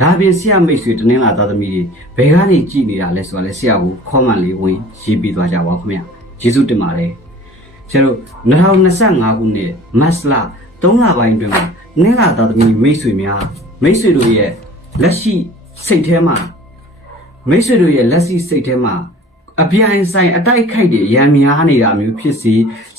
ဒါပြင်ဆရာမိတ်ဆွေတနင်္လာသားသမီးတွေဘယ်ကနေကြည်နေတာလဲဆိုတာလဲဆရာကိုခေါမန့်လေးဝင်ရေးပြီးသွားကြပါဦးခင်ဗျကျေးဇူးတင်ပါတယ်ကျတော့2025ခုနှစ်မတ်လ3လပိုင်းအတွင်းမှာနင်္လာသားသမီးမိတ်ဆွေများမိတ်ဆွေတို့ရဲ့လက်ရှိစိတ်ထဲမှာမိတ်ဆွေတို့ရဲ့လက်ရှိစိတ်ထဲမှာအပြိုင်ဆိုင်အတိုက်ခိုက်တွေရံများနေတာမျိုးဖြစ်စီ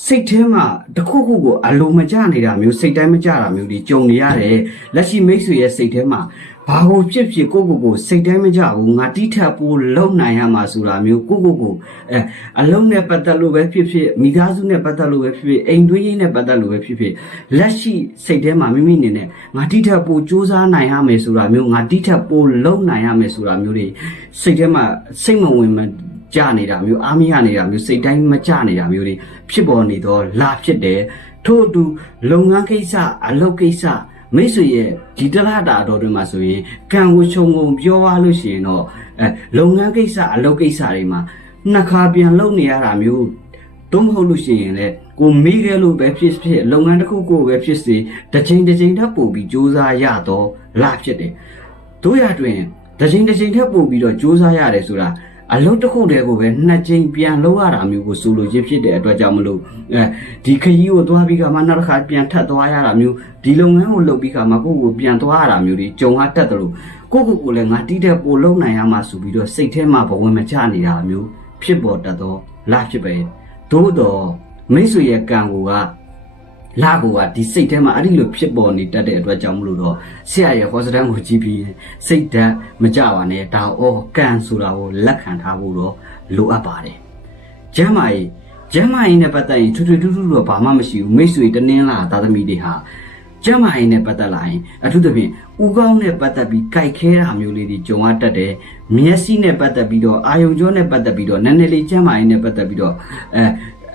စိတ်ထဲမှာတစ်ခုခုကိုအလုံးမကျနေတာမျိုးစိတ်တိုင်းမကျတာမျိုးတွေကြုံနေရတယ်လက်ရှိမိတ်ဆွေရဲ့စိတ်ထဲမှာ ဘာကိုဖြစ်ဖြစ်ကိုကိုကိုစိတ်တိုင်းမကျဘူးငါတိထက်ပိုလုံနိုင်ရမှာဆိုတာမျိုးကိုကိုကိုအဲအလုံးနဲ့ပတ်သက်လို့ပဲဖြစ်ဖြစ်မိသားစုနဲ့ပတ်သက်လို့ပဲဖြစ်ဖြစ်အိမ်တွင်းရေးနဲ့ပတ်သက်လို့ပဲဖြစ်ဖြစ်လက်ရှိစိတ်ထဲမှာမိမိအနေနဲ့ငါတိထက်ပိုစူးစမ်းနိုင်ရမယ်ဆိုတာမျိုးငါတိထက်ပိုလုံနိုင်ရမယ်ဆိုတာမျိုးတွေစိတ်ထဲမှာစိတ်မဝင်မကြနေတာမျိုးအားမရနေတာမျိုးစိတ်တိုင်းမကြနေတာမျိုးတွေဖြစ်ပေါ်နေတော့လာဖြစ်တယ်ထို့အတူလုပ်ငန်းကိစ္စအလုပ်ကိစ္စ မိတ်ဆွေရဲ့ဒီတလားတာတော်တွင်မှာဆိုရင်ကံကိုခြုံငုံပြောရလို့ရှိရင်တော့အဲလုပ်ငန်းကိစ္စအလုပ်ကိစ္စတွေမှာနှစ်ခါပြန်လုပ်နေရတာမျိုးတော့မဟုတ်လို့ရှိရင်လေကိုမေးခဲ့လို့ပဲဖြစ်ဖြစ်လုပ်ငန်းတစ်ခုကိုပဲဖြစ်စေတစ်ချိန်တစ်ချိန်ထပ်ပို့ပြီးစူးစမ်းရတော့လာဖြစ်တယ်တို့ရတွင်တစ်ချိန်တစ်ချိန်ထပ်ပို့ပြီးတော့စူးစမ်းရတယ်ဆိုတာ အလုပ်တစ်ခုတည်းကိုပဲနှစ်ကြိမ်ပြန်လုပ်ရတာမျိုးကိုဆိုလိုရဖြစ်တဲ့အတွက်ကြောင့်မလို့အဲဒီခရီးကိုသွားပြီးကမှနောက်တစ်ခါပြန်ထပ်သွားရတာမျိုးဒီလုပ်ငန်းကိုလုပ်ပြီးကမှကိုယ့်ကိုပြန်သွားရတာမျိုးတွေကြုံရတတ်တယ်လို့ကိုယ့်ကိုယ်ကိုလည်းငါတီးတဲ့ပိုလုံနိုင်ရမှာဆိုပြီးတော့စိတ်ထဲမှာဘဝင်မချနေတာမျိုးဖြစ်ပေါ်တတ်တော့လာဖြစ်ပဲသို့တော့မိတ်ဆွေရဲ့ကံကိုက လာကိုကဒီစိတ်ထဲမှာအဲ့ဒီလိုဖြစ်ပေါ်နေတတ်တဲ့အတွက်ကြောင့်မလို့တော့ဆရာရဲ့ဟောစတန်ကိုကြည့်ပြီးစိတ်ဓာတ်မကြပါနဲ့ဒါအော်ကံဆိုတာကိုလက်ခံထားဖို့တော့လိုအပ်ပါတယ်ကျမ်းမာရေးကျမ်းမာရေးနဲ့ပတ်သက်ရင်ထွေထွေထူးထူးတော့ဘာမှမရှိဘူးမိတ်ဆွေတင်းင်းလာသာသမီတွေဟာကျမ်းမာရေးနဲ့ပတ်သက်လာရင်အထူးသဖြင့်ဥကောင်းနဲ့ပတ်သက်ပြီးကြိုက်ခဲတာမျိုးလေးတွေကြုံရတတ်တယ်မျက်စိနဲ့ပတ်သက်ပြီးတော့အာယုံကြောနဲ့ပတ်သက်ပြီးတော့နည်းနည်းလေးကျမ်းမာရေးနဲ့ပတ်သက်ပြီးတော့အဲ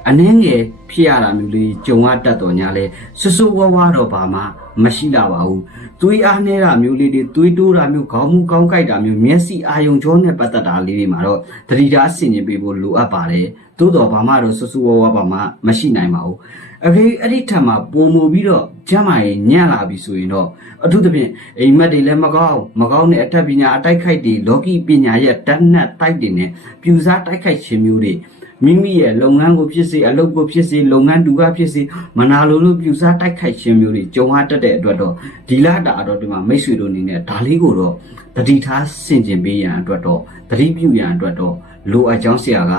အနှင်းငယ်ဖြစ်ရတာမျိုးလေးကြုံရတတ်တော်ညာလဲဆဆဝဝတော့ဘာမှမရှိလာပါဘူးသွေးအားနေတာမျိုးလေးတွေသွေးတိုးတာမျိုးခေါင်းမူကောင်းကြိုက်တာမျိုးမျက်စိအာယုံကြောနဲ့ပတ်သက်တာလေးတွေမှာတော့တတိထားဆင်ခြင်ပေးဖို့လိုအပ်ပါတယ်သို့တော်ဘာမှတော့ဆဆဝဝဘာမှမရှိနိုင်ပါဘူးအခေအဲ့ဒီထက်မှာပုံမူပြီးတော့ကျမ်းမာရေးညံ့လာပြီဆိုရင်တော့အထူးသဖြင့်အိမ်မက်တွေလည်းမကောင်းမကောင်းတဲ့အထက်ပညာအတိုက်ခိုက်တွေလောကီပညာရဲ့တတ်နှက်တိုက်တွေနဲ့ပြူစားတိုက်ခိုက်ခြင်းမျိုးတွေ မိမိရဲ့လုပ်ငန်းကိုဖြစ်စေအလုပ်ကိုဖြစ်စေလုပ်ငန်းတူကဖြစ်စေမနာလိုလို့ပြူစားတိုက်ခိုက်ခြင်းမျိုးတွေကြုံရတတ်တဲ့အတွက်တော့ဒီလာတာတော့ဒီမှာမိတ်ဆွေတို့အနေနဲ့ဒါလေးကိုတော့တတိထားဆင်ကျင်ပေးရန်အတွက်တော့တတိပြုရန်အတွက်တော့လိုအပ်ကြောင်းဆရာက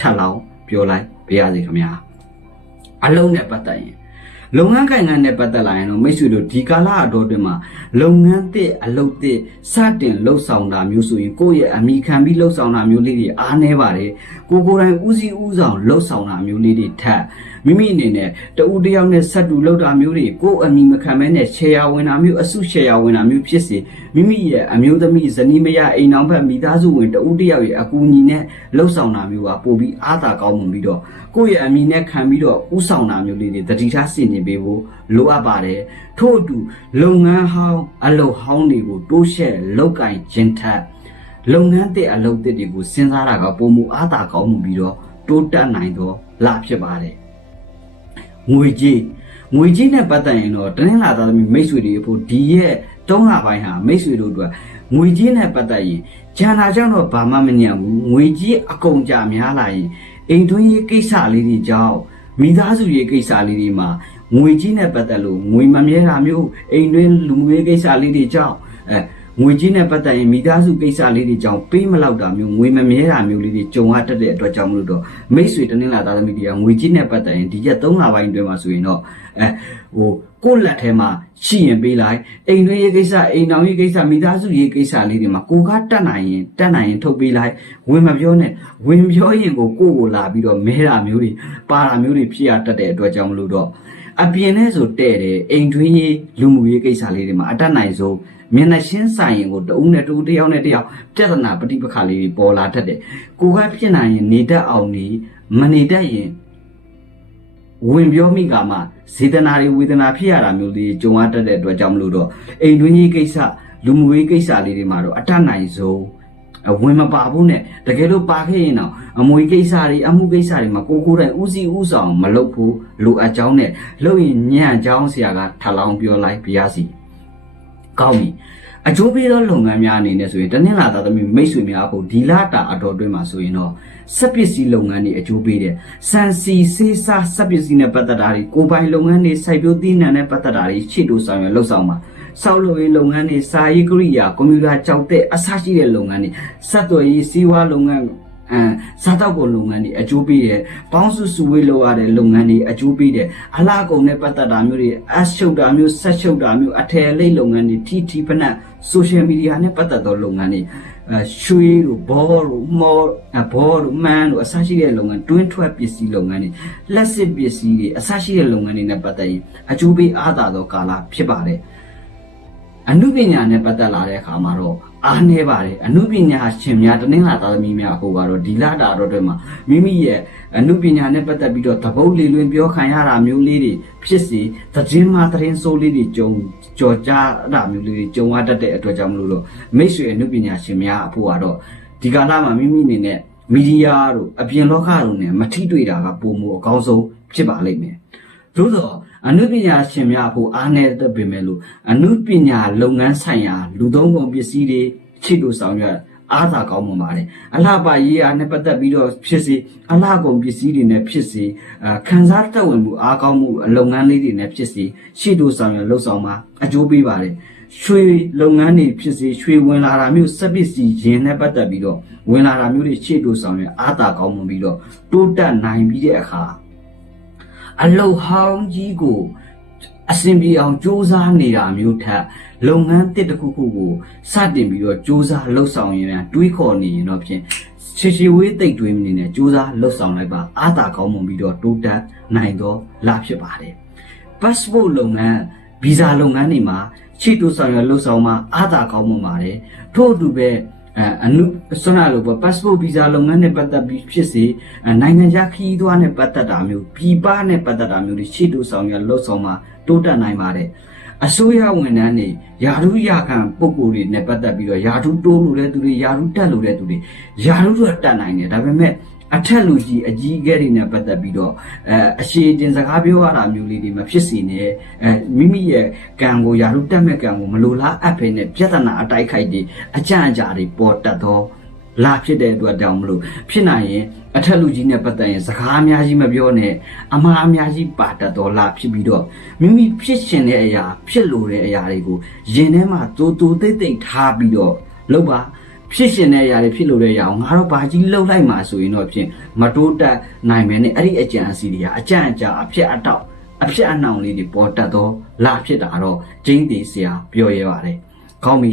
ထပ်လောင်းပြောလိုက်ပေးရစေခင်ဗျာအလုံးနဲ့ပတ်သက်ရင် လုပ်ငန်းကိုင်ငန်းနဲ့ပတ်သက်လာရင်တော့မိတ်ဆွေတို့ဒီကာလအတော်တွင်မှာလုပ်ငန်းသစ်အလုပ်သစ်စတင်လှုပ်ဆောင်တာမျိုးဆိုရင်ကိုယ့်ရဲ့အမိခံပြီးလှုပ်ဆောင်တာမျိုးလေးတွေအားနည်းပါတယ်ကိုကိုယ်တိုင်ဦးစီးဦးဆောင်လှုပ်ဆောင်တာမျိုးလေးတွေထပ် မိမိအနေနဲ့တဦးတယောက်နဲ့ဆက်တူလှုပ်တာမျိုးတွေကိုယ်အမိမခံမဲနဲ့ share ဝင်တာမျိုးအစု share ဝင်တာမျိုးဖြစ်စေမိမိရဲ့အမျိုးသမီးဇနီးမယားအိမ်အောင်ဘက်မိသားစုဝင်တဦးတယောက်ရဲ့အကူအညီနဲ့လှုပ်ဆောင်တာမျိုးကပို့ပြီးအားသာကောင်းမှုပြီးတော့ကိုယ့်ရဲ့အမိနဲ့ခံပြီးတော့ဥဆောင်တာမျိုးလေးတွေတတိထားဆင်ခြင်ပေးဖို့လိုအပ်ပါတယ်ထို့အတူလုပ်ငန်းဟောင်းအလုပ်ဟောင်းတွေကိုတိုးရှဲလောက်ကင်ခြင်းထက်လုပ်ငန်းသစ်အလုပ်သစ်တွေကိုစဉ်းစားတာကပုံမူအားသာကောင်းမှုပြီးတော့တိုးတက်နိုင်တော့လာဖြစ်ပါတယ် ငွေကြေးငွေကြေးနဲ့ပတ်သက်ရင်တော့တနင်္လာသားသမီးမိတ်ဆွေတွေအဖို့ဒီရဲ့တုံးလာပိုင်းဟာမိတ်ဆွေတို့အတွက်ငွေကြေးနဲ့ပတ်သက်ရင်ဂျန်နာကြောင့်တော့ဘာမှမညံ့ဘူးငွေကြေးအကုန်ကြများလာရင်အိမ်တွင်းရေးကိစ္စလေးတွေကြောင့်မိသားစုရေးကိစ္စလေးတွေမှာငွေကြီးနဲ့ပတ်သက်လို့ငွေမမြဲတာမျိုးအိမ်တွင်းလူမှုရေးကိစ္စလေးတွေကြောင့်အဲ ငွေကြီးနဲ့ပတ်သက်ရင်မိသားစုကိစ္စလေးတွေကြောင့်ပေးမလောက်တာမျိုးငွေမမြဲတာမျိုးလေးတွေကြုံရတတ်တဲ့အတွက်ကြောင့်မလို့တော့မိတ်ဆွေတနင်္လာသားသမီးတွေကငွေကြီးနဲ့ပတ်သက်ရင်ဒီရက်3လပိုင်းအတွင်းမှာဆိုရင်တော့အဲဟိုကိုယ့်လက်ထဲမှာရှိရင်ပေးလိုက်အိမ်တွင်းရေးကိစ္စအိမ်တော်ရေးကိစ္စမိသားစုရေးကိစ္စလေးတွေမှာကိုကတက်နိုင်ရင်တက်နိုင်ရင်ထုတ်ပေးလိုက်ဝင်မပြောနဲ့ဝင်ပြောရင်ကိုကိုယ့်ကိုလာပြီးတော့မဲတာမျိုးတွေပါတာမျိုးတွေဖြစ်ရတတ်တဲ့အတွက်ကြောင့်မလို့တော့ အပြင်နဲ့ဆိုတဲ့တယ်အိမ်တွင်းရေးလူမှုရေးကိစ္စလေးတွေမှာအတက်နိုင်ဆုံးမျက်နှာရှင်းဆိုင်ရင်ကိုတဦးနဲ့တူတယောက်နဲ့တယောက်ပြဿနာပဋိပက္ခလေးတွေပေါ်လာတတ်တယ်ကိုကဖြစ်နိုင်ရင်နေတတ်အောင်နေမနေတတ်ရင်ဝင်ပြောမိကမှစေတနာတွေဝေဒနာဖြစ်ရတာမျိုးတွေကြုံရတတ်တဲ့အတွက်ကြောင့်မလို့တော့အိမ်တွင်းရေးကိစ္စလူမှုရေးကိစ္စလေးတွေမှာတော့အတတ်နိုင်ဆုံးအ ဝင်မပါဘူးနဲ့တကယ်လို့ပါခဲ့ရင်တော့အမွေကိစ္စတွေအမှုကိစ္စတွေမှာကိုကိုယ်တိုင်ဦးစီးဦးဆောင်မလုပ်ဘူးလိုအပ်ကြောင်းနဲ့လုပ်ရင်ညံ့ကြောင်းဆရာကထပ်လောင်းပြောလိုက်ပြရစီကောင်းပြီအကျိုးပေးသောလုပ်ငန်းများအနေနဲ့ဆိုရင်တနင်္လာသားသမီးမိတ်ဆွေများဖို့ဒီလာတာအတော်အတွင်းမှာဆိုရင်တော့စက်ပစ္စည်းလုပ်ငန်းတွေအကျိုးပေးတယ်။စံစီစေးစားစက်ပစ္စည်းနဲ့ပတ်သက်တာတွေကိုယ်ပိုင်လုပ်ငန်းတွေစိုက်ပျိုးသီးနှံနဲ့ပတ်သက်တာတွေခြေတိုးဆောင်ရွက်လှုပ်ဆောင်ပါ။ ဆောက်လုပ်ရေးလုပ်ငန်းတွေစာရေးကိရိယာကွန်ပျူတာကြောက်တဲ့အစရှိတဲ့လုပ်ငန်းတွေစက်သွယ်ရေးစီးပွားလုပ်ငန်းအဲစားတောက်ကုန်လုပ်ငန်းတွေအကျိုးပေးတယ်။ပေါင်းစုစုဝေးလုပ်ရတဲ့လုပ်ငန်းတွေအကျိုးပေးတယ်။အလားကုန်နဲ့ပတ်သက်တာမျိုးတွေအရှုပ်တာမျိုးဆက်ရှုပ်တာမျိုးအထည်လိပ်လုပ်ငန်းတွေထီထီဖနက် social media နဲ့ပတ်သက်သောလုပ်ငန်းတွေအဲရွှေတို့ဘောတို့မောအဘောတို့မန်းတို့အစရှိတဲ့လုပ်ငန်းတွင်းထွက်ပစ္စည်းလုပ်ငန်းတွေလက်စစ်ပစ္စည်းတွေအစရှိတဲ့လုပ်ငန်းတွေနဲ့ပတ်သက်ရင်အကျိုးပေးအားသာသောကာလဖြစ်ပါတယ် အနုပညာနဲ့ပတ်သက်လာတဲ့အခါမှာတော့အားနည်းပါတယ်အနုပညာရှင်များတနင်္လာသားသမီးများဟိုကတော့ဒီလာတာတော့တွေမှာမိမိရဲ့အနုပညာနဲ့ပတ်သက်ပြီးတော့သဘုတ်လေလွင်ပြောခံရတာမျိုးလေးတွေဖြစ်စီသတင်းမှာသတင်းစိုးလေးတွေကြုံကြော်ကြားတာမျိုးလေးတွေကြုံရတတ်တဲ့အတွက်ကြောင့်မလို့လို့မိတ်ဆွေအနုပညာရှင်များအဖို့ကတော့ဒီကာလမှာမိမိအနေနဲ့မီဒီယာတို့အပြင်လောကတို့နဲ့မထိတွေ့တာကပုံမအကောင်းဆုံးဖြစ်ပါလိမ့်မယ်သို့တော့ အနုပညာရှင်များအဖို့အားနည်းတတ်ပေမဲ့လို့အနုပညာလုပ်ငန်းဆိုင်ရာလူသုံးကုန်ပစ္စည်းတွေချစ်လို့ဆောင်ရွက်အားသာကောင်းမှပါတယ်အလှပရေးအားနဲ့ပတ်သက်ပြီးတော့ဖြစ်စေအလှကုန်ပစ္စည်းတွေနဲ့ဖြစ်စေအာခန်းစားတက်ဝင်မှုအားကောင်းမှုအလုပ်ငန်းလေးတွေနဲ့ဖြစ်စေရှေ့တို့ဆောင်ရွက်လှုပ်ဆောင်မှာအကျိုးပေးပါတယ်ရွှေလုပ်ငန်းတွေဖြစ်စေရွှေဝင်လာတာမျိုးစက်ပစ္စည်းရင်းနဲ့ပတ်သက်ပြီးတော့ဝင်လာတာမျိုးတွေရှေ့တို့ဆောင်ရွက်အားသာကောင်းမှပြီးတော့တိုးတက်နိုင်ပြီးတဲ့အခါ အလုတ်ဟောင်းကြီးကိုအစဉ်ပြေအောင်စူးစမ်းနေတာမျိုးထက်လုပ်ငန်းတစ်တစ်ခုခုကိုစတင်ပြီးတော့စူးစမ်းလှုပ်ဆောင်ရင်လည်းတွေးခေါ်နေရင်တော့ဖြင့်ချီချီဝေးတိတ်တွေးမနေနဲ့စူးစမ်းလှုပ်ဆောင်လိုက်ပါအားသာကောင်းမှပြီးတော့တိုးတက်နိုင်တော့လာဖြစ်ပါတယ် passport လုပ်ငန်းဗီဇာလုပ်ငန်းတွေမှာချီတိုးဆောင်ရလှုပ်ဆောင်မှာအားသာကောင်းမှပါတယ်ထို့အတူပဲ အဲအနုဆွမ်းနာလို့ပေါ့ passport visa လုပ်ငန်းနဲ့ပတ်သက်ပြီးဖြစ်စေအဲနိုင်ငံခြားခရီးသွားနဲ့ပတ်သက်တာမျိုးပြည်ပနဲ့ပတ်သက်တာမျိုးတွေရှေ့တူဆောင်ရလှုပ်ဆောင်မှာတိုးတက်နိုင်ပါတယ်အစိုးရဝန်ထမ်းတွေယာရုရခံပုံကိုယ်တွေနဲ့ပတ်သက်ပြီးတော့ယာရုတိုးလို့တဲ့သူတွေယာရုတက်လို့တဲ့သူတွေယာရုတော့တက်နိုင်တယ်ဒါပေမဲ့ အထက်လူကြီးအကြီးအကဲတွေနဲ့ပတ်သက်ပြီးတော့အဲအရှိတင်စကားပြောရတာမျိုးလေးတွေမဖြစ်စေနဲ့အဲမိမိရဲ့ကံကိုယာရုတက်မဲ့ကံကိုမလိုလားအပ်ဖ ೇನೆ ပြဿနာအတိုက်ခိုက်တွေအကြံအကြာတွေပေါ်တတ်တော့လာဖြစ်တဲ့အတွက်တောင်မလို့ဖြစ်နိုင်ရင်အထက်လူကြီးနဲ့ပတ်သက်ရင်စကားအများကြီးမပြောနဲ့အမှားအများကြီးပါတတ်တော့လာဖြစ်ပြီးတော့မိမိဖြစ်ရှင်တဲ့အရာ ဖြစ်လို့တဲ့အရာတွေကိုရင်ထဲမှာတိုးတိုးတိတ်တိတ်ထားပြီးတော့လုပ်ပါ ဖြစ်ရှင်တဲ့အရာတွေဖြစ်လို့တဲ့အရာကိုငါတော့ဘာကြီးလှုပ်လိုက်မှာဆိုရင်တော့ဖြင့်မတိုးတက်နိုင်မယ်နဲ့အဲ့ဒီအကြံအစီတွေကအကြံအကြာအဖြစ်အတောက်အဖြစ်အနှောင်လေးတွေပေါ်တတ်တော့လာဖြစ်တာတော့ကျင်းသေးစရာပြောရပါတယ်။ကောင်းပြီ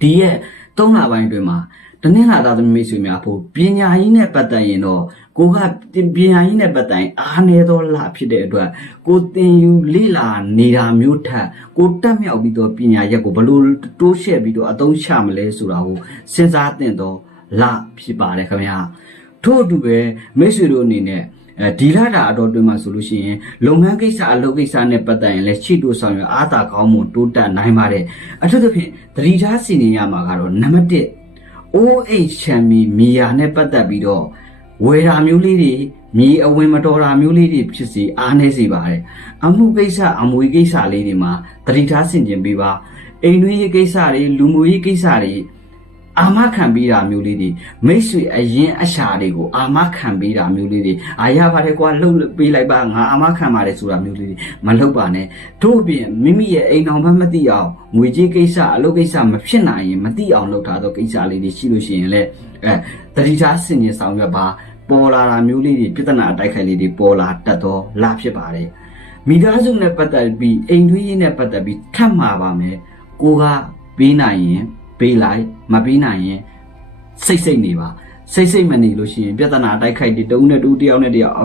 ဒီရဲ့၃လပိုင်းအတွင်းမှာတနင်္လာသားသမီးမိတ်ဆွေများဖို့ပညာရေးနဲ့ပတ်သက်ရင်တော့ ကိုကပညာရေးနဲ့ပတ်သက်ရင်အားနေသောလဖြစ်တဲ့အတွက်ကိုသင်ယူလေ့လာနေတာမျိုးထက်ကိုတက်မြောက်ပြီးတော့ပညာရက်ကိုဘလို့တိုးရှဲ့ပြီးတော့အသုံးချမလဲဆိုတာကိုစဉ်းစားသင့်တော့လဖြစ်ပါတယ်ခင်ဗျာထို့အတူပဲမိတ်ဆွေတို့အနေနဲ့အဲဒီလာတာအတော်တွင်မှာဆိုလို့ရှိရင်လုပ်ငန်းကိစ္စအလုပ်ကိစ္စနဲ့ပတ်သက်ရင်လည်းချစ်တိုးဆောင်ရအားသာကောင်းမှုတိုးတက်နိုင်ပါတယ်အထူးသဖြင့်သတိထားစီနေရမှာကတော့နံပါတ်1 OH ချမ်းမီမီယာနဲ့ပတ်သက်ပြီးတော့ ဝယ်တာမျိုးလေးတွေမြေအဝင်မတော်တာမျိုးလေးတွေဖြစ်စီအားနေစေပါတယ်အမှုကိစ္စအမွေကိစ္စလေးတွေမှာတတိထားဆင်ခြင်ပေးပါအိမ်တွင်းရေးကိစ္စတွေလူမှုရေးကိစ္စတွေ အာမခံပေးတာမျိုးလေးတွေမိတ်ဆွေအရင်အရှာတွေကိုအာမခံပေးတာမျိုးလေးတွေအာရပါတယ်ကွာလှုပ်ပေးလိုက်ပါငါအာမခံပါတယ်ဆိုတာမျိုးလေးတွေမလှုပ်ပါနဲ့တို့အပြင်မိမိရဲ့အိမ်အောင်မှမသိအောင်ငွေကြေးကိစ္စအလုပ်ကိစ္စမဖြစ်နိုင်ရင်မသိအောင်လုပ်ထားတော့ကိစ္စလေးတွေရှိလို့ရှိရင်လည်းအဲတတိထားဆင်ញင်ဆောင်ရွက်ပါပေါ်လာတာမျိုးလေးတွေပြဿနာအတိုက်ခိုက်လေးတွေပေါ်လာတတ်တော့လာဖြစ်ပါတယ်မိသားစုနဲ့ပတ်သက်ပြီးအိမ်တွင်းရေးနဲ့ပတ်သက်ပြီးထပ်မှာပါမယ်ကိုကပေးနိုင်ရင် ပေးလိုက်မပေးနိုင်ရင်စိတ်စိတ်နေပါစိတ်စိတ်မနေလို့ရှိရင်ပြဿနာတိုက်ခိုက်တွေတုံးနဲ့တူတယောက်နဲ့တယောက်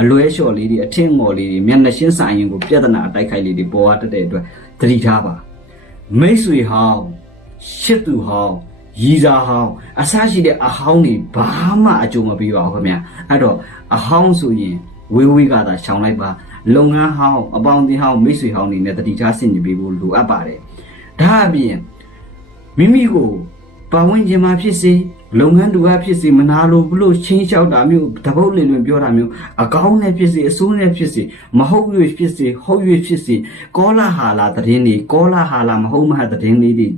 အလွဲလျှော်လေးတွေအထင်းငေါ်လေးတွေမျက်နှာရှင်းဆိုင်ရင်ကိုပြဿနာတိုက်ခိုက်လေးတွေပေါ်ရတတ်တဲ့အတွက်သတိထားပါမိတ်ဆွေဟောင်းရှစ်သူဟောင်းရီစာဟောင်းအဆရှိတဲ့အဟောင်းတွေဘာမှအကျိုးမပေးပါဘူးခင်ဗျာအဲ့တော့အဟောင်းဆိုရင်ဝေးဝေးကသာရှောင်လိုက်ပါလုပ်ငန်းဟောင်းအပေါင်းအသင်းဟောင်းမိတ်ဆွေဟောင်းတွေနဲ့တတိထားဆင်ခြင်ပေးဖို့လိုအပ်ပါတယ်ဒါအပြင် မိမိကိုပတ်ဝန်းကျင်မှာဖြစ်စေလုပ်ငန်းတူအပ်ဖြစ်စေမနာလိုဘလို့ချင်းလျှောက်တာမျိုးတပုတ်လင်လွင်ပြောတာမျိုးအကောင်းနဲ့ဖြစ်စေအဆိုးနဲ့ဖြစ်စေမဟုတ်၍ဖြစ်စေဟုတ်၍ဖြစ်စေကောလာဟာလာသတင်းတွေကောလာဟာလာမဟုတ်မဟုတ်သတင်းလေးတွေ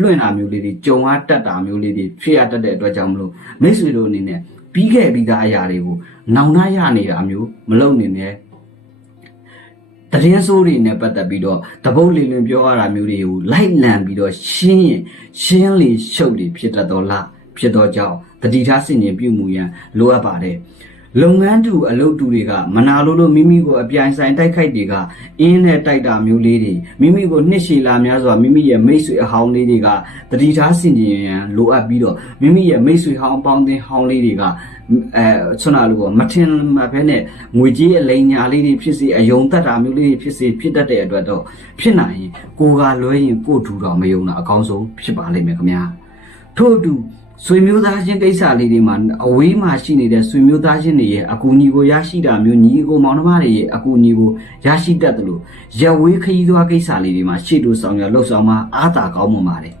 လွှင့်တာမျိုးလေးတွေကြုံအားတက်တာမျိုးလေးတွေဖြစ်ရတတ်တဲ့အတွက်ကြောင့်မလို့မိတ်ဆွေတို့အနေနဲ့ပြီးခဲ့ပြီးသားအရာတွေကိုနောင်နှရနေတာမျိုးမလုပ်နေနဲ့ တရင်ဆိုးတွေနဲ့ပတ်သက်ပြီးတော့တပုတ်လင်လင်ပြောရတာမျိုးတွေကိုလိုက်လံပြီးတော့ရှင်းရင်ရှင်းလေရှုပ်လေဖြစ်တတ်တော်လားဖြစ်တော့ကြောင့်တတိထားစင်ရင်ပြုမှုရန်လိုအပ်ပါတယ် လုပ်ငန်းတူအလုပ်တူတွေကမနာလို့လို့မိမိကိုအပြိုင်ဆိုင်တိုက်ခိုက်တွေကအင်းနဲ့တိုက်တာမျိုးလေးတွေမိမိကိုနှစ်ရှည်လာများစွာမိမိရဲ့မိတ်ဆွေအဟောင်းလေးတွေကတတိထားစင်ကြင်ရန်လိုအပ်ပြီးတော့မိမိရဲ့မိတ်ဆွေဟောင်းအပေါင်းအသင်းဟောင်းလေးတွေကအဲဆွမ်းနာလို့ပေါ့မထင်မှတ်ဘဲနဲ့ငွေကြေးအလိမ်ညာလေးတွေဖြစ်စေအယုံတက်တာမျိုးလေးတွေဖြစ်စေဖြစ်တတ်တဲ့အတွက်တော့ဖြစ်နိုင်ရင်ကိုယ်ကလွဲရင်ကိုယ်ထူတော်မယုံတာအကောင်းဆုံးဖြစ်ပါလိမ့်မယ်ခင်ဗျာထို့အတူ ဆွေမျိုးသားချင်းကိစ္စလေးတွေမှာအဝေးမှာရှိနေတဲ့ဆွေမျိုးသားချင်းတွေရဲ့အကူအညီကိုရရှိတာမျိုးညီအကိုမောင်နှမတွေရဲ့အကူအညီကိုရရှိတတ်တယ်လို့ရက်ဝေးခရီးသွားကိစ္စလေးတွေမှာရှေ့တူဆောင်ရလှုပ်ဆောင်မှာအားသာကောင်းမှပါတယ်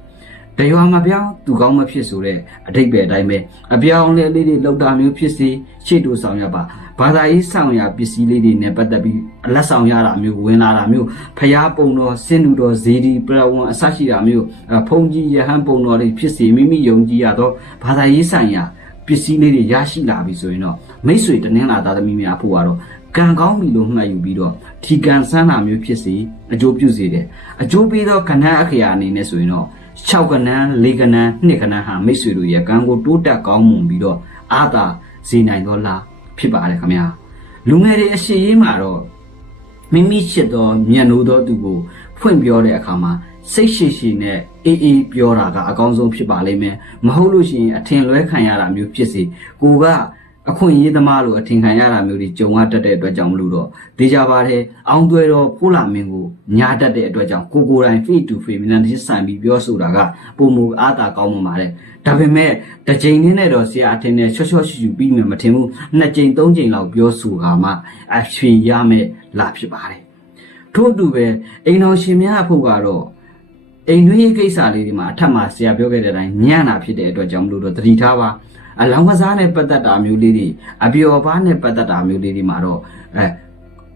တရွာမပြောင်းသူကောင်းမဖြစ်ဆိုတဲ့အတိတ်ပဲအတိုင်းပဲအပြောင်းလဲလေးတွေလောက်တာမျိုးဖြစ်စေရှေ့တူဆောင်ရပါ ဘာသာရေးဆောင်ရပစ္စည်းလေးတွေနဲ့ပတ်သက်ပြီးအလက်ဆောင်ရတာမျိုးဝင်လာတာမျိုးဖျားပုံတော်စင်တူတော်ဇေဒီပရဝံအစရှိတာမျိုးအဖုန်ကြီးယဟန်ပုံတော်တွေဖြစ်စေမိမိယုံကြည်ရတော့ဘာသာရေးဆိုင်ရာပစ္စည်းလေးတွေရရှိလာပြီဆိုရင်တော့မိတ်ဆွေတနင်္လာသားသမီးများဖို့ကတော့ကံကောင်းပြီလို့မှတ်ယူပြီးတော့ထီကန်ဆန်းတာမျိုးဖြစ်စေအကျိုးပြုစေတယ်အကျိုးပေးသောကဏ္ဍအခရာအနေနဲ့ဆိုရင်တော့6ကနန်း4ကနန်း2ကနန်းဟာမိတ်ဆွေတို့ရဲ့ကံကိုတိုးတက်ကောင်းမွန်ပြီးတော့အာသာစေနိုင်တော့လား ဖြစ်ပါတယ်ခင်ဗျာလူငယ်တွေအရှိရေးမှာတော့မိမိရှိသောမျက်နှိုးသောသူကိုဖွင့်ပြောတဲ့အခါမှာစိတ်ရှိရှိနဲ့အေးအေးပြောတာကအကောင်းဆုံးဖြစ်ပါလိမ့်မယ်မဟုတ်လို့ရှိရင်အထင်လွဲခံရတာမျိုးဖြစ်စေကိုက အခွင့်အရေးသမားလို့အထင်ခံရတာမျိုးတွေကြုံရတတ်တဲ့အတွက်ကြောင့်မလို့တော့ဒေကြပါတဲ့အောင်းသွဲတော့ဖိုးလာမင်းကိုညာတတ်တဲ့အတွက်ကြောင့်ကိုကိုယ်တိုင် face to face မြန်တဲ့ဆန်ပြီးပြောဆိုတာကပုံမူအားတာကောင်းမှပါတယ်ဒါပေမဲ့တစ်ချိန်နဲ့တော့ဆရာအထင်နဲ့ချောချောရှူရှူပြီးမှမထင်ဘူးနှစ်ချိန်သုံးချိန်လောက်ပြောဆိုတာမှအဖြစ်ရမယ်လာဖြစ်ပါတယ်ထို့အတူပဲအိမ်တော်ရှင်များအဖို့ကတော့အိမ်တွင်းရေးကိစ္စလေးတွေမှာအထက်မှာဆရာပြောခဲ့တဲ့အတိုင်းညံ့တာဖြစ်တဲ့အတွက်ကြောင့်မလို့တော့သတိထားပါ အလောင်းကစားနဲ့ပတ်သက်တာမျိုးလေးတွေအပျော်ပါးနဲ့ပတ်သက်တာမျိုးလေးတွေမှာတော့အဲ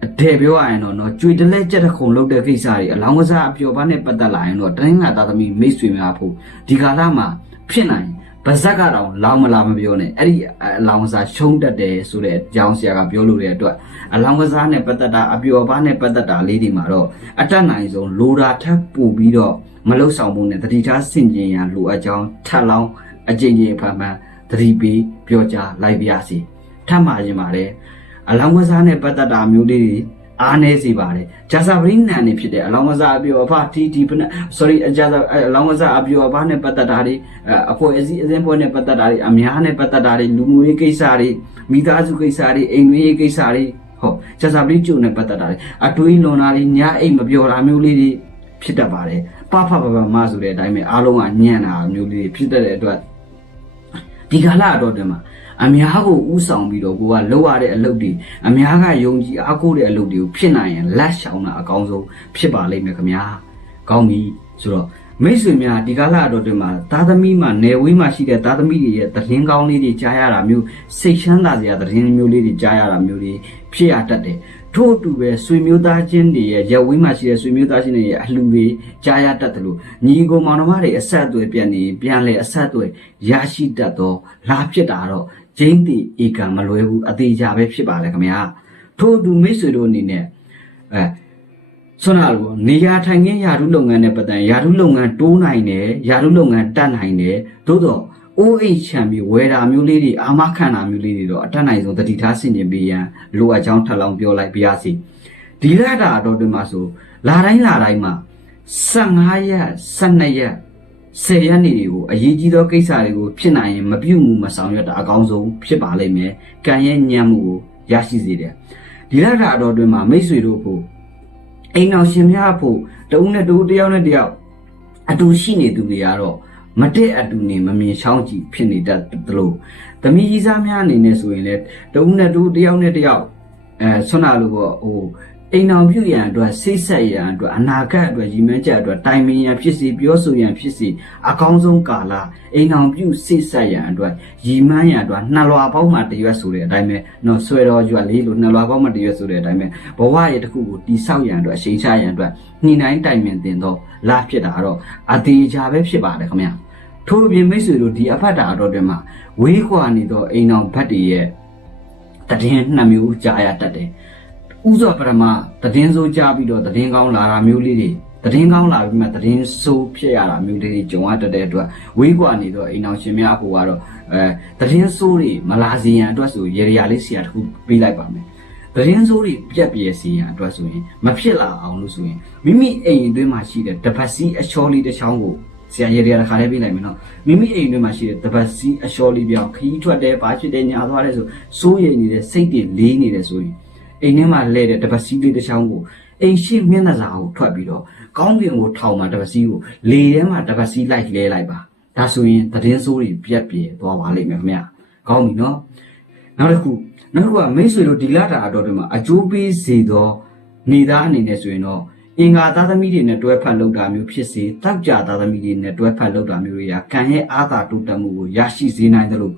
အထည်ပြောရရင်တော့နော်ကြွေတလဲကြက်တခုံလောက်တဲ့ကိစ္စတွေအလောင်းကစားအပျော်ပါးနဲ့ပတ်သက်လာရင်တော့တိုင်းငါသားသမီးမိတ်ဆွေများဖို့ဒီကာလမှာဖြစ်နိုင်ဗဇက်ကတော့လောင်းမလားမပြောနဲ့အဲ့ဒီအလောင်းကစားရှုံးတက်တယ်ဆိုတဲ့အကြောင်းဆရာကပြောလို့တဲ့အတွက်အလောင်းကစားနဲ့ပတ်သက်တာအပျော်ပါးနဲ့ပတ်သက်တာလေးတွေမှာတော့အတက်နိုင်ဆုံးလိုတာထပ်ပို့ပြီးတော့မလုံဆောင်မှုနဲ့တတိထားဆင်ကျင်ရလိုအပ်ကြောင်းထပ်လောင်းအကျင့်ကြီးဖန်ဖန် တတိပေးပြောကြားလိုက်ပါစီထပ်မှာရင်ပါတယ်အလောင်းကစားနဲ့ပတ်သက်တာမျိုးလေးတွေအားနေစီပါတယ်ဂျာစာပရိနန်နေဖြစ်တဲ့အလောင်းကစားအပြိုအဖတီတီပန sorry အဂျာစာအလောင်းကစားအပြိုအဖနဲ့ပတ်သက်တာတွေအဖို့အစည်းအစင်းပွဲနဲ့ပတ်သက်တာတွေအများနဲ့ပတ်သက်တာတွေလူမှုရေးကိစ္စတွေမိသားစုကိစ္စတွေအိမ်တွင်းရေးကိစ္စတွေဟုတ်ဂျာစာပရိကျုံနဲ့ပတ်သက်တာတွေအတွေးလွန်တာတွေညအိမ်မပြောတာမျိုးလေးတွေဖြစ်တတ်ပါတယ်ပဖပပမဆိုတဲ့အတိုင်းပဲအားလုံးကညံ့တာမျိုးလေးတွေဖြစ်တတ်တဲ့အတွက် ဒီကာလအတော့တွင်မှာအများကိုဥဆောင်ပြီးတော့ကိုကလှုပ်ရတဲ့အလုပ်တွေအများကယုံကြည်အားကိုးတဲ့အလုပ်တွေကိုဖြစ်နိုင်ရင်လက်ရှောင်တာအကောင်းဆုံးဖြစ်ပါလိမ့်မယ်ခင်ဗျာကောင်းပြီဆိုတော့မိတ်ဆွေများဒီကာလအတော့တွင်မှာသားသမီးမှာနယ်ဝေးမှာရှိတဲ့သားသမီးတွေရဲ့သတင်းကောင်းလေးတွေကြားရတာမျိုးစိတ်ချမ်းသာစရာသတင်းမျိုးလေးတွေကြားရတာမျိုးတွေဖြစ်ရတတ်တယ် ထို့အတူပဲဆွေမျိုးသားချင်းတွေရဲ့ရက်ဝေးမှာရှိတဲ့ဆွေမျိုးသားချင်းတွေရဲ့အလှူတွေကြားရတတ်တယ်လို့ညီကိုမောင်နှမတွေအဆက်အသွယ်ပြန်နေပြန်လဲအဆက်အသွယ်ရရှိတတ်တော့လာဖြစ်တာတော့ဂျင်းတီဧကံမလွဲဘူးအသေးချာပဲဖြစ်ပါလေခင်ဗျာထို့အတူမိတ်ဆွေတို့အနေနဲ့အဲဆွမ်းနာလို့နေရာထိုင်ခင်းယာရုလုပ်ငန်းနဲ့ပတ်သက်ယာရုလုပ်ငန်းတိုးနိုင်တယ်ယာရုလုပ်ငန်းတက်နိုင်တယ်သို့တော့ အိုးအိတ်ချံပြီးဝယ်တာမျိုးလေးတွေအာမခံတာမျိုးလေးတွေတော့အတက်နိုင်ဆုံးတတိထားဆင်ကျင်ပေးရန်လိုအပ်ကြောင်းထပ်လောင်းပြောလိုက်ပါရစေဒီရတာအတော်တွင်မှာဆိုလာတိုင်းလာတိုင်းမှာ15ရက်12ရက်10ရက်နေတွေကိုအရေးကြီးသောကိစ္စတွေကိုဖြစ်နိုင်ရင်မပြုတ်မှုမဆောင်ရွက်တာအကောင်းဆုံးဖြစ်ပါလိမ့်မယ်။ကံရဲ့ညံ့မှုကိုရရှိစေတယ်။ဒီရတာအတော်တွင်မှာမိတ်ဆွေတို့ဖို့အိမ်အောင်ရှင်များဖို့တဦးနဲ့တဦးတယောက်နဲ့တယောက်အတူရှိနေသူတွေကတော့ မတဲ့အတူနေမမြင်ချောင်းကြည့်ဖြစ်နေတတ်တယ်လို့သမီးကြီးစားများအနေနဲ့ဆိုရင်လည်းတဦးနဲ့တဦးတယောက်နဲ့တယောက်အဲဆွမ်းနာလို့ပေါ့ဟို အိမ်အောင်ပြုရန်အတွက်စိတ်ဆက်ရန်အတွက်အနာဂတ်အတွက်ရည်မှန်းချက်အတွက်တိုင်ပင်ရန်ဖြစ်စီပြောဆိုရန်ဖြစ်စီအကောင်းဆုံးကာလအိမ်အောင်ပြုစိတ်ဆက်ရန်အတွက်ရည်မှန်းရန်အတွက်နှလွာပေါင်းမှတရွတ်ဆိုတဲ့အတိုင်းပဲနော်ဆွဲတော်ရွတ်လေးလို့နှလွာပေါင်းမှတရွတ်ဆိုတဲ့အတိုင်းပဲဘဝရဲ့တစ်ခုကိုတိဆောက်ရန်အတွက်အချိန်ချရန်အတွက်ညှိနှိုင်းတိုင်ပင်တင်တော့လာဖြစ်တာတော့အသေးချာပဲဖြစ်ပါတယ်ခင်ဗျာထို့အပြင်မိတ်ဆွေတို့ဒီအဖတ်တာတော့တွင်မှာဝေးကွာနေတော့အိမ်အောင်ဘတ်တွေရဲ့တည်င်းနှစ်မျိုးကြားရတတ်တယ် ဥဇောပရမတည်င်းစိုးကြပြီးတော့တည်င်းကောင်းလာတာမျိုးလေးတွေတည်င်းကောင်းလာပြီးမှတည်င်းစိုးဖြစ်ရတာမျိုးလေးတွေကြုံရတတ်တဲ့အတွက်ဝေးကွာနေတော့အိမ်အောင်ရှင်များအဖို့ကတော့အဲတည်င်းစိုးတွေမလာစီရန်အတွက်ဆိုရေရရာလေးစီရတစ်ခုပေးလိုက်ပါမယ်တည်င်းစိုးတွေပြက်ပြဲစီရန်အတွက်ဆိုရင်မဖြစ်လာအောင်လို့ဆိုရင်မိမိအိမ်အတွင်းမှာရှိတဲ့တပတ်စီအချောလေးတစ်ချောင်းကိုဆရာရေရရာတစ်ခါလေးပေးလိုက်မယ်နော်မိမိအိမ်အတွင်းမှာရှိတဲ့တပတ်စီအချောလေးပြောင်းခီးထွက်တယ်ဘာဖြစ်တယ်ညာသွားတယ်ဆိုစိုးရိမ်နေတဲ့စိတ်တွေလေးနေတယ်ဆိုရင် အိမ်ထဲမှာလဲတဲ့တပတ်စီးလေးတစ်ချောင်းကိုအိမ်ရှိမျက်နှာစာကိုထွက်ပြီးတော့ကောင်းကင်ကိုထောင်မှာတပတ်စီးကိုလေထဲမှာတပတ်စီးလိုက်လဲလိုက်ပါဒါဆိုရင်သတင်းစိုးတွေပြက်ပြဲသွားပါလိမ့်မယ်ခင်ဗျာကောင်းပြီနော်နောက်တစ်ခုနောက်တစ်ခုကမိတ်ဆွေတို့ဒီလာတာအတော်တွေမှာအကျိုးပေးစေသောနေသားအနေနဲ့ဆိုရင်တော့အင်္ဂါသားသမီးတွေနဲ့တွဲဖက်လောက်တာမျိုးဖြစ်စေတောက်ကြသားသမီးတွေနဲ့တွဲဖက်လောက်တာမျိုးတွေကကံရဲ့အာသာတိုးတက်မှုကိုရရှိစေနိုင်တယ်လို့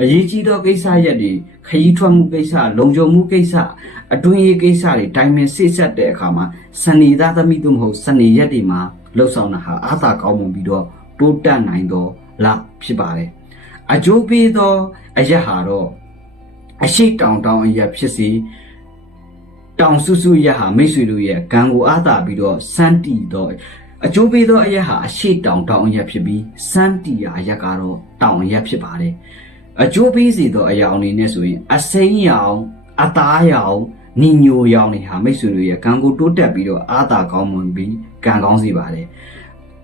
အရေးကြီးသောကိစ္စရက်တွေခရီးထွက်မှုကိစ္စလုံခြုံမှုကိစ္စ အတွင်းရေးကိစ္စတွေတိုင်ပင်စိတ်ဆက်တဲ့အခါမှာစနေသားသမီးတို့မဟုတ်စနေရက်တွေမှာလှုပ်ဆောင်တာဟာအာသာကောင်းမှုပြီးတော့တိုးတက်နိုင်သောလဖြစ်ပါတယ်အကျိုးပေးသောအရက်ဟာတော့အရှိတောင်တောင်အရက်ဖြစ်စီတောင်ဆူဆူရက်ဟာမိတ်ဆွေတို့ရဲ့ကံကိုအားသာပြီးတော့စမ်းတီတော့အကျိုးပေးသောအရက်ဟာအရှိတောင်တောင်အရက်ဖြစ်ပြီးစမ်းတီရာအရက်ကတော့တောင်အရက်ဖြစ်ပါတယ်အကျိုးပေးစေသောအရာအနေနဲ့ဆိုရင်အစိမ်းရောင်အသားရောင် ညီညိုရောင်တွေဟာမိတ်ဆွေတို့ရဲ့ကံကိုတိုးတက်ပြီးတော့အာသာကောင်းမွန်ပြီးကံကောင်းစေပါတယ်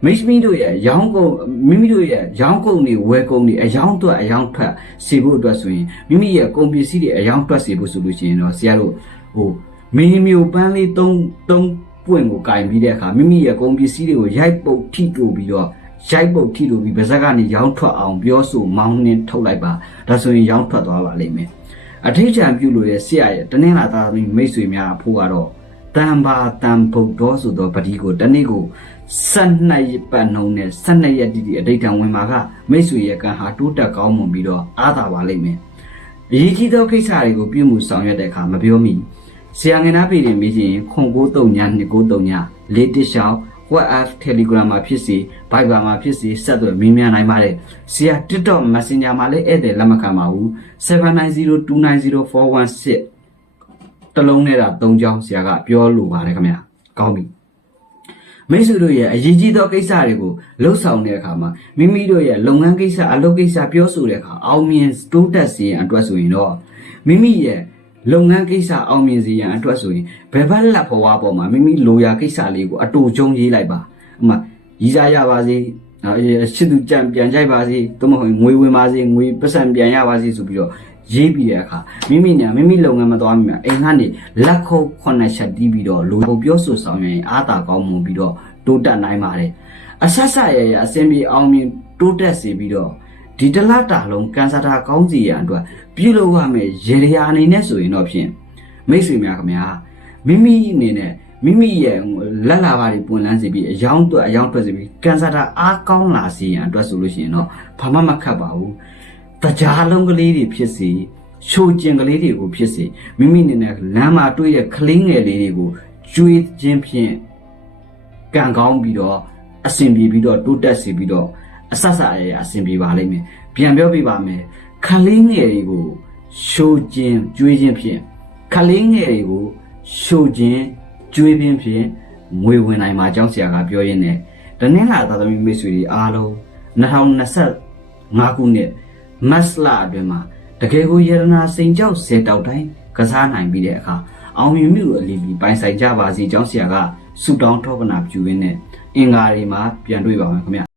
မိတ်ဆွေတို့ရဲ့ရောင်းကုန်မိမိတို့ရဲ့ရောင်းကုန်တွေဝယ်ကုန်တွေအယောင်းအတွက်အယောင်းထွက်စေဖို့အတွက်ဆိုရင်မိမိရဲ့ကုန်ပစ္စည်းတွေအယောင်းထွက်စေဖို့ဆိုလို့ရှိရင်တော့ဆရာတို့ဟိုမင်းမျိုးပန်းလေး၃၃ပွင့်ကိုကင်ပြီးတဲ့အခါမိမိရဲ့ကုန်ပစ္စည်းတွေကိုရိုက်ပုတ်ထိတူပြီးတော့ရိုက်ပုတ်ထိလို့ပြီးဗဇက်ကနေရောင်းထွက်အောင်ပြောဆိုမောင်းနှင်းထုတ်လိုက်ပါဒါဆိုရင်ရောင်းထွက်သွားပါလိမ့်မယ် အထိတ်ချံပြုလို့ရဲ့ဆရာရဲ့တနင်္လာသားသမီးမိတ်ဆွေများအဖို့ကတော့တန်ပါတန်ဗုဒ္ဓောဆိုသောပတိကိုတနေ့ကို12ရက်ပတ်နှုံးနဲ့12ရက်တိတိအတိတ်တံဝင်မှာကမိတ်ဆွေရဲ့ကံဟာတိုးတက်ကောင်းမွန်ပြီးတော့အားသာပါလိမ့်မယ်အရေးကြီးသောကိစ္စတွေကိုပြုမှုဆောင်ရွက်တဲ့အခါမပြောမိဆရာငင်သားပြည်ရင်မေးရင်ခွန်ကိုတုံညာနှစ်ကိုတုံညာလေးတစ်ရှောင်း WhatsApp Telegram မှာဖြစ်စေ Viber မှာဖြစ်စေဆက်သွယ်မေးမြန်းနိုင်ပါတယ်။ဆရာ TikTok Messenger မှာလည်းဧည့်သည်လက်မခံပါဘူး7902904116တလုံးနဲ့တာ၃ချောင်းဆရာကပြောလိုပါတယ်ခင်ဗျာ။ကောင်းပြီ။မိတ်ဆွေတို့ရဲ့အရေးကြီးသောကိစ္စတွေကိုလှုပ်ဆောင်တဲ့အခါမှာမိမိတို့ရဲ့လုပ်ငန်းကိစ္စအလုပ်ကိစ္စပြောဆိုတဲ့အခါအောင်မြင်တိုးတက်စေရန်အတွက်ဆိုရင်တော့မိမိရဲ့ လုပ်ငန်းကိစ္စအောင်မြင်စေရန်အတွက်ဆိုရင်ဘယ်ဘက်လက်ဘဝပေါ်မှာမိမိလိုရာကိစ္စလေးကိုအတူကျုံရေးလိုက်ပါဥမာရီစားရပါစေနော်ရှစ်သူကြံပြန်ကြိုက်ပါစေသို့မဟုတ်ငွေဝင်ပါစေငွေပတ်စံပြန်ရပါစေဆိုပြီးတော့ရေးပြီးတဲ့အခါမိမိညာမိမိလုပ်ငန်းမသွားမိမှာအိမ်ကနေလက်ခုပ်ခုနှစ်ချက်တီးပြီးတော့လူကိုပြောဆိုဆောင်ရင်အားတာကောင်းမှုပြီးတော့တိုးတက်နိုင်ပါတယ်အဆက်ဆက်ရရအစင်ပြေအောင်မြင်တိုးတက်စေပြီးတော့ ဒီတလတာလုံးကန်ဆာတာကောင်းစီရန်အတွက်ပြုလုပ်ရမယ်ရေရာအနေနဲ့ဆိုရင်တော့ဖြင့်မိတ်ဆွေများခင်ဗျာမိမိအနေနဲ့မိမိရဲ့လက်လာပါတွေပွင့်လန်းစေပြီးအယောင်းအတွက်အယောင်းအတွက်စေပြီးကန်ဆာတာအားကောင်းလာစေရန်အတွက်ဆိုလို့ရှိရင်တော့ဘာမှမခတ်ပါဘူးတကြားလုံးကလေးတွေဖြစ်စေရှိုးကျင်ကလေးတွေကိုဖြစ်စေမိမိအနေနဲ့လမ်းမှာတွေ့တဲ့ကလေးငယ်လေးတွေကိုကျွေးခြင်းဖြင့်ကံကောင်းပြီးတော့အဆင်ပြေပြီးတော့တိုးတက်စေပြီးတော့ အဆဆအရာအဆင်ပြေပါလိမ့်မယ်ပြန်ပြောပြပါမယ်ခလေးငယ်တွေကိုရှိုးခြင်းကျွေးခြင်းဖြင့်ခလေးငယ်တွေကိုရှိုးခြင်းကျွေးခြင်းဖြင့်ငွေဝင်နိုင်မှာအကြောင်းဆရာကပြောရင်းနဲ့တနင်္လာသာသမီမိတ်ဆွေတွေအားလုံး2025ခုနှစ်မတ်လအတွင်းမှာတကယ်ကိုယရနာစိန်ကြောက်ဆယ်တောက်တိုင်းကစားနိုင်ပြီးတဲ့အခါအောင်မြင်မှုအလီလီပိုင်ဆိုင်ကြပါစေအကြောင်းဆရာကဆုတောင်းထောပနာပြုရင်းနဲ့အင်္ဂါတွေမှာပြန်တွေ့ပါမယ်ခင်ဗျ